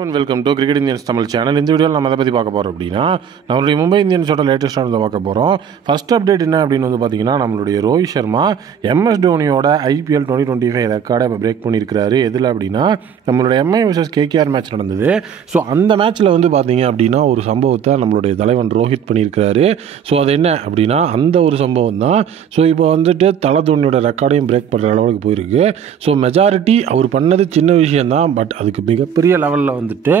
Welcome to cricket Indians Tamil channel. இந்த வீடியோவில் நம்ம அதை பற்றி பார்க்க போகிறோம் அப்படின்னா நம்மளுடைய மும்பை இந்தியன்ஸோட லேட்டஸ்ட்டாக வந்து பார்க்க போகிறோம். ஃபர்ஸ்ட் அப்டேட் என்ன அப்படின்னு வந்து பார்த்தீங்கன்னா, நம்மளுடைய ரோஹித் சர்மா எம்எஸ் டோனியோட IPL 2025 ரெக்கார்டை இப்போ பிரேக் பண்ணியிருக்கிறாரு. எதில் அப்படின்னா நம்மளுடைய MI vs KKR மேட்ச் நடந்தது. ஸோ அந்த மேட்ச்சில் வந்து பார்த்தீங்க அப்படின்னா ஒரு சம்பவத்தை நம்மளுடைய தலைவன் ரோஹித் பண்ணியிருக்கிறாரு. ஸோ அது என்ன அப்படின்னா அந்த ஒரு சம்பவம் தான். ஸோ இப்போ வந்துட்டு தலை தோனியோட ரெக்கார்டையும் பிரேக் பண்ணுற அளவுக்கு போயிருக்கு. ஸோ மெஜாரிட்டி அவர் பண்ணது சின்ன விஷயந்தான், பட் அதுக்கு மிகப்பெரிய லெவலில் வந்துட்டு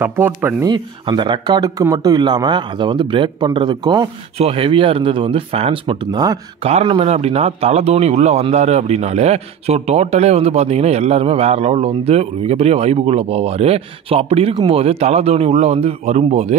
சப்போர்ட் பண்ணி அந்த ரெக்கார்டுக்கு மட்டும் இல்லாமல் அதை வந்து பிரேக் பண்ணுறதுக்கும் ஸோ ஹெவியாக இருந்தது வந்து ஃபேன்ஸ் மட்டும்தான். காரணம் என்ன அப்படின்னா, தலை தோனி உள்ளே வந்தார் அப்படின்னாலே ஸோ டோட்டலே வந்து பார்த்தீங்கன்னா எல்லாருமே வேறு லெவலில் வந்து ஒரு மிகப்பெரிய வைபுக்குள்ளே போவார். ஸோ அப்படி இருக்கும்போது தலை தோனி உள்ளே வந்து வரும்போது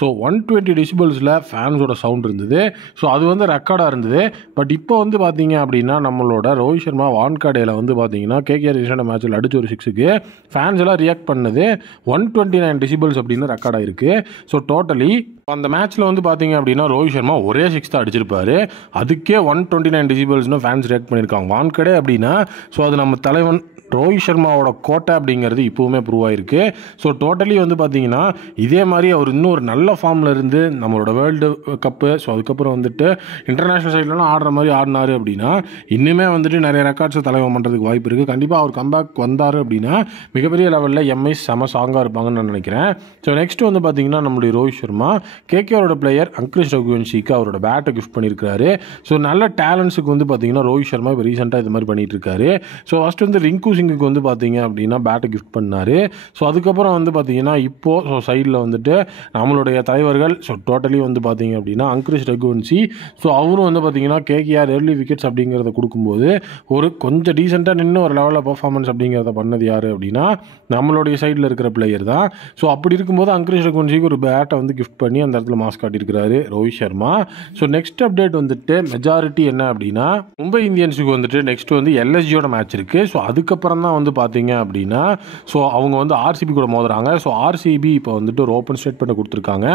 ஸோ 120 டெசிபல்ஸில் ஃபேன்ஸோட சவுண்ட் இருந்தது. ஸோ அது வந்து ரெக்கார்டாக இருந்தது. பட் இப்போ வந்து பார்த்தீங்க அப்படின்னா நம்மளோட ரோஹித் சர்மா வான்காடேயில் வந்து பார்த்தீங்கன்னா KKR மேட்சில் அடிச்ச ஒரு 6க்கு ஃபேன்ஸ் எல்லாம் ரியாக்ட் பண்ணது 129 டெசிபல்ஸ் அப்படின்னு ரெக்கார்ட் ஆயிருக்கு. ஸோ டோட்டலி அந்த மேட்ச்சில் வந்து பார்த்தீங்க அப்படின்னா ரோஹித் சர்மா ஒரே 6 தான் அடிச்சிருப்பாரு. அதுக்கே 129 டெசிபல்ஸ்னு ஃபேன்ஸ் ரியாக்ட் பண்ணியிருக்காங்க. வான்கடே அப்படின்னா ஸோ அது நம்ம தலைவன் ரோஹித் சர்மாவோட கோட்டை அப்படிங்கிறது இப்போவுமே ப்ரூவ் ஆயிருக்கு. ஸோ டோட்டலி வந்து பார்த்தீங்கன்னா இதே மாதிரி அவர் இன்னும் ஒரு நல்ல ஃபார்மில் இருந்து நம்மளோட வேர்ல்டு கப்பு ஸோ அதுக்கப்புறம் வந்துட்டு இன்டர்நேஷ்னல் சைட்லலாம் ஆடுற மாதிரி ஆடினார் அப்படின்னா இன்னுமே வந்துட்டு நிறைய ரெக்கார்ட்ஸை தலைவன் பண்ணுறதுக்கு வாய்ப்பு இருக்குது. கண்டிப்பாக அவர் கம்பேக் வந்தார் அப்படின்னா மிகப்பெரிய லெவலில் MI செம சாங்காக இருப்பாங்கன்னு நான் நினைக்கிறேன். ஸோ நெக்ஸ்ட் வந்து பார்த்தீங்கன்னா நம்மளுடைய ரோஹித் சர்மா KKRோட பிளேயர் அங்கிரிஷ் ரகுவன்ஷிக்கு அவரோட பேட்டை கிஃப்ட் பண்ணியிருக்காரு. ஸோ நல்ல டேலண்ட்ஸுக்கு வந்து பார்த்தீங்கன்னா ரோஹித் சர்மா இப்போ ரீசெண்டாக இது மாதிரி பண்ணிட்டு இருக்காரு. ஸோ ஃபஸ்ட் வந்து ரிங்கு சிங்குக்கு வந்து பார்த்தீங்க அப்படின்னா பேட்டை கிஃப்ட் பண்ணார். ஸோ அதுக்கப்புறம் வந்து பார்த்தீங்கன்னா இப்போது ஸோ சைடில் வந்துட்டு நம்மளுடைய தலைவர்கள் ஸோ டோட்டலி வந்து பார்த்தீங்க அப்படின்னா அங்கிரிஷ் ரகுவன்ஷி ஸோ அவரும் வந்து பார்த்தீங்கன்னா KKR ஏர்லி விக்கெட்ஸ் அப்படிங்கிறத கொடுக்கும்போது ஒரு கொஞ்சம் டீசெண்டாக நின்று ஒரு லெவலில் பர்ஃபார்மன்ஸ் அப்படிங்கிறத பண்ணது யார் அப்படின்னா நம்மளுடைய சைடில் இருக்கிற பிளேயர் தான். ஸோ அப்படி இருக்கும்போது அங்கிரிஷ் ரகுவன்ஷிக்கு ஒரு பேட்டை வந்து கிஃப்ட் பண்ணி அந்த இடத்துல மாஸ் காட்டியிருக்கிறாரு Rohit Sharma. So next update வந்துட்டு மெஜாரிட்டி என்ன அப்படின்னா மும்பை இந்தியன்ஸுக்கு வந்துட்டு நெக்ஸ்ட் வந்து LSGயோட மேட்ச் இருக்குது. ஸோ அதுக்கப்புறம் தான் வந்து பார்த்தீங்க அப்படின்னா ஸோ அவங்க வந்து RCB கூட மோதுறாங்க. ஸோ RCB இப்போ வந்துட்டு ஒரு ஓப்பன் ஸ்டேட்மெண்ட் கொடுத்துருக்காங்க,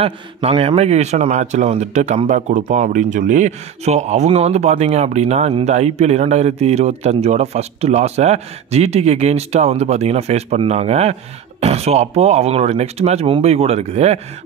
நாங்கள் MIக்கு இஷ்டான மேட்ச்சில் வந்துட்டு கம்பேக் கொடுப்போம் அப்படின்னு சொல்லி. ஸோ அவங்க வந்து பார்த்தீங்க அப்படின்னா இந்த IPL 2025ஓட ஃபஸ்ட்டு லாஸை GTக்கு எகெயின்ஸ்டாக வந்து பார்த்தீங்கன்னா ஃபேஸ் பண்ணாங்க. ஸோ அப்போது அவங்களோட நெக்ஸ்ட் மேட்ச் மும்பை கூட இருக்குது.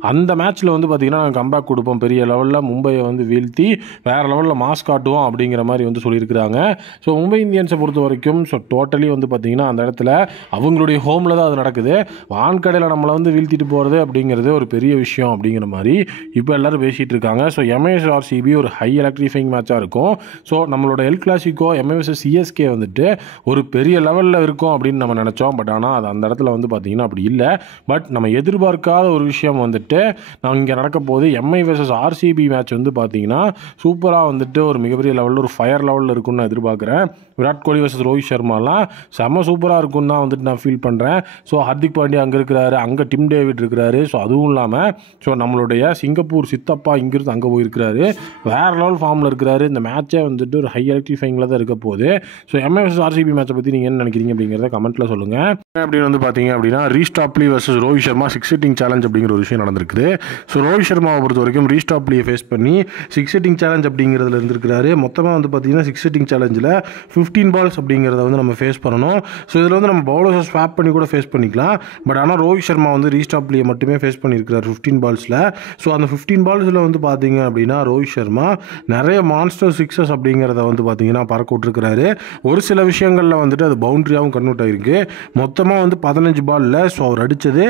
அந்த மேட்ச்சில் வந்து பார்த்திங்கன்னா நாங்கள் கம்பேக் கொடுப்போம், பெரிய லெவலில் மும்பையை வந்து வீழ்த்தி வேறு லெவலில் மாஸ் காட்டுவோம் அப்படிங்கிற மாதிரி வந்து சொல்லியிருக்கிறாங்க. ஸோ மும்பை இந்தியன்ஸை பொறுத்த வரைக்கும் ஸோ டோட்டலி வந்து பார்த்திங்கன்னா அந்த இடத்துல அவங்களுடைய ஹோமில் தான் அது நடக்குது. வான்கடையில் நம்மளை வந்து வீழ்த்திட்டு போகிறது அப்படிங்கிறது ஒரு பெரிய விஷயம் அப்படிங்கிற மாதிரி இப்போ எல்லோரும் பேசிகிட்டு இருக்காங்க. ஸோ MI vs RCB ஒரு ஹை எலக்ட்ரிஃபைங் மேட்சாக இருக்கும். ஸோ நம்மளோட L Clasico MI vs CSK வந்துட்டு ஒரு பெரிய லெவலில் இருக்கும் அப்படின்னு நம்ம நினச்சோம். பட் ஆனால் அது அந்த இடத்துல வந்து பார்த்திங்கன்னா அப்படி இல்லை. பட் நம்ம எதிர்பார்க்காத ஒரு விஷயம் வந்துட்டு நான் இங்கே நடக்க போது MI vs RCB மேட்ச் வந்து பார்த்தீங்கன்னா சூப்பராக வந்துட்டு ஒரு மிகப்பெரிய லெவலில் ஒரு ஃபயர் லெவலில் இருக்குன்னு நான் எதிர்பார்க்குறேன். விராட் கோலி vs ரோஹித் சர்மாலாம் செம்ம சூப்பராக இருக்குன்னு தான் வந்துட்டு நான் ஃபீல் பண்ணுறேன். ஸோ ஹர்திக் பாண்டியா அங்கே இருக்கிறாரு, அங்கே டிம் டேவிட் இருக்கிறாரு. ஸோ அதுவும் இல்லாமல் ஸோ நம்மளுடைய சிங்கப்பூர் சித்தப்பா இங்கிருந்து அங்கே போயிருக்கிறாரு, வேறு லெவல் ஃபார்மில் இருக்கிறாரு. இந்த மேட்சே வந்துட்டு ஒரு ஹை எலக்ட்ரிஃபைங்கில் தான் இருக்க போகுது. ஸோ MI vs RCB மேட்சை பற்றி நீங்கள் என்ன நினைக்கிறீங்க அப்படிங்கிறத கமெண்ட்டில் சொல்லுங்கள். அப்படின்னு வந்து பார்த்தீங்க அப்படின்னா ரீஸ்டாப்லி vs Rohit Sharma 6 sitting challenge அப்படிங்கிற ஒரு விஷயம் நடந்திருக்குது. ஸோ ரோஹித் சர்மாவை பொறுத்த வரைக்கும் ரீஸ்டாப்லியை ஃபேஸ் பண்ணி 6 சிட்டிங் சேலஞ்ச் அப்படிங்கிறதுல இருந்திருக்கிறாரு. மொத்தமாக வந்து பார்த்தீங்கன்னா 6 சிட்டிங் சேலஞ்சில் 15 பால்ஸ் அப்படிங்கிறத வந்து நம்ம ஃபேஸ் பண்ணணும். ஸோ இதில் வந்து நம்ம பவுலர்ஸை ஸ்வாப் பண்ணி கூட ஃபேஸ் பண்ணிக்கலாம். பட் ஆனால் ரோஹித் சர்மா வந்து ரீஸ்டாப்லியை மட்டுமே ஃபேஸ் பண்ணியிருக்கிறார் 15 பால்ஸில். ஸோ அந்த 15 பால்ஸில் வந்து பார்த்தீங்க அப்படின்னா ரோஹித் சர்மா நிறைய மான்ஸ்டர் சிக்ஸஸ் அப்படிங்கிறத வந்து பார்த்தீங்கன்னா பறக்க விட்டுருக்கிறாரு. ஒரு சில விஷயங்களில் வந்துட்டு அது பவுண்ட்ரியாகவும் கன்வெர்ட் ஆகிருக்கு. மொத்தமாக வந்து 15 பாலில் ஸோ அவர் அடித்தது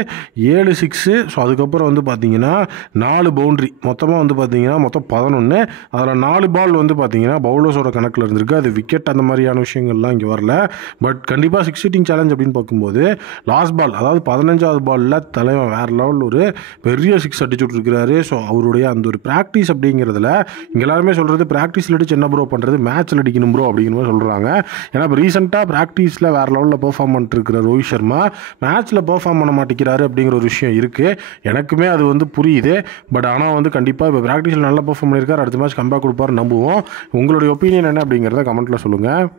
7 6. ஸோ அதுக்கப்புறம் வந்து பார்த்தீங்கன்னா 4 பவுண்ட்ரி, மொத்தமாக வந்து பார்த்தீங்கன்னா மொத்தம் 11. அதில் 4 பால் வந்து பார்த்தீங்கன்னா பவுலர்ஸோட கணக்கில் இருந்திருக்கு. அது விக்கெட் அந்த மாதிரியான விஷயங்கள்லாம் இங்கே வரல. பட் கண்டிப்பாக 6 சிட்டிங் சேலஞ்ச் அப்படின்னு பார்க்கும்போது லாஸ்ட் பால் அதாவது 15வது பாலில் தலைவன் வேறு லெவலில் ஒரு பெரிய 6 அடிச்சு விட்ருக்கிறாரு. ஸோ அவருடைய அந்த ஒரு ப்ராக்டிஸ் அப்படிங்கிறதுல இங்கே எல்லாருமே சொல்கிறது ப்ராக்டிஸில் அடிச்சு என்ன ப்ரோ பண்ணுறது, மேட்ச்சில் அடிக்கணும் ப்ரோ அப்படிங்கிற மாதிரி சொல்கிறாங்க. ஏன்னா இப்போ ரீசெண்டாக ப்ராக்டிஸில் வேறு லெவலில் பெர்ஃபார்ம் பண்ணிட்டு இருக்கிற ரோஹித் சர்மா மேட்ச்சில் பெர்ஃபார்ம் பண்ண மாட்டேங்கிறாரு அப்படிங்கிற ஒரு விஷயம் இருக்குது. எனக்குமே அது வந்து புரியுது. பட் ஆனால் வந்து கண்டிப்பாக இப்போ ப்ராக்டிஸில் நல்லா பெர்ஃபார்ம் பண்ணியிருக்காரு, அடுத்த மேட்ச் கம்பேக் கொடுப்பாரு நம்புவோம். உங்களுடைய ஒப்பீனியன் என்ன அப்படிங்கிறத கமெண்ட்டில் சொல்லுங்கள்.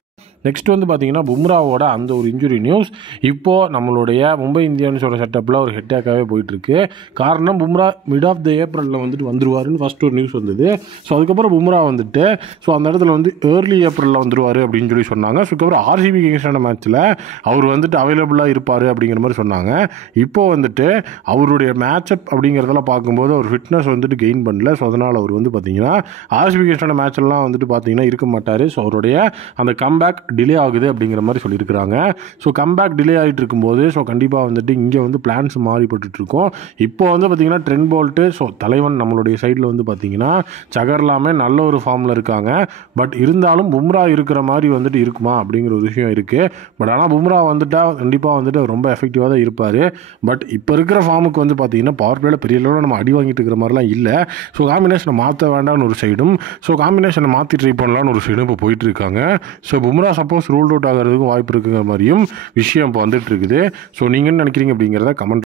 நெக்ஸ்ட் வந்து பார்த்தீங்கன்னா பும்ராவோட அந்த ஒரு இன்ஜுரி நியூஸ் இப்போது நம்மளுடைய மும்பை இந்தியன்ஸோட செட்டப்பில் ஒரு ஹெட்டாக்காகவே போயிட்டுருக்கு. காரணம் பும்ரா மிட் ஆஃப் த ஏப்ரலில் வந்துட்டு வந்துருவாருன்னு ஃபஸ்ட் ஒரு நியூஸ் வந்தது. ஸோ அதுக்கப்புறம் பும்ரா வந்துட்டு ஸோ அந்த இடத்துல வந்து ஏர்லி ஏப்ரலில் வந்துருவார் அப்படின்னு சொல்லி சொன்னாங்க. ஸோ அதுக்கப்புறம் ஆர்சிபி கிங்ஸான மேட்ச்சில் அவர் வந்துட்டு அவைலபிளாக இருப்பார் அப்படிங்கிற மாதிரி சொன்னாங்க. இப்போது வந்துட்டு அவருடைய மேட்சப் அப்படிங்கிறதெல்லாம் பார்க்கும்போது அவர் ஃபிட்னஸ் வந்துட்டு கெயின் பண்ணல. ஸோ அதனால் அவர் வந்து பார்த்தீங்கன்னா ஆர்சிபி கிங்ஸான மேட்ச்லாம் வந்துட்டு பார்த்தீங்கன்னா இருக்க மாட்டார். ஸோ அவருடைய அந்த கம்பேக் டிலே ஆகுது அப்படிங்கிற மாதிரி சொல்லியிருக்கிறாங்க. ஸோ கம்பேக் டிலே ஆகிட்டு இருக்கும்போது ஸோ கண்டிப்பாக வந்துட்டு இங்கே வந்து பிளான்ஸ் மாறிப்பட்டுருக்கோம். இப்போ வந்து பார்த்திங்கன்னா ட்ரெண்ட் போல்ட்டு ஸோ தலைவன் நம்மளுடைய சைடில் வந்து பார்த்திங்கன்னா சகர்லாமே நல்ல ஒரு ஃபார்மில் இருக்காங்க. பட் இருந்தாலும் பும்ரா இருக்கிற மாதிரி வந்துட்டு இருக்குமா அப்படிங்கிற ஒரு விஷயம் இருக்குது. பட் ஆனால் பும்ரா வந்துட்டால் கண்டிப்பாக வந்துட்டு ரொம்ப எஃபெக்டிவாக தான் இருப்பார். பட் இப்போ இருக்கிற ஃபார்முக்கு வந்து பார்த்திங்கன்னா பவர் பிளேயில் பெரிய அளவில் நம்ம அடி வாங்கிட்டு இருக்கிற மாதிரிலாம் இல்லை. ஸோ காம்பினேஷனை மாற்ற வேண்டாம்னு ஒரு சைடும் ஸோ காம்பினேஷனை மாற்றி ட்ரை பண்ணலான்னு ஒரு சைடும் இப்போ போயிட்டு இருக்காங்க. So Bumrah suppose ruled out ஆகிறதுக்கும் வாய்ப்பு இருக்குங்கிற மாதிரியும் விஷயம் இப்போ வந்துட்டு இருக்குது. ஸோ நீங்கள் என்ன நினைக்கிறீங்க அப்படிங்கிறத கமெண்ட்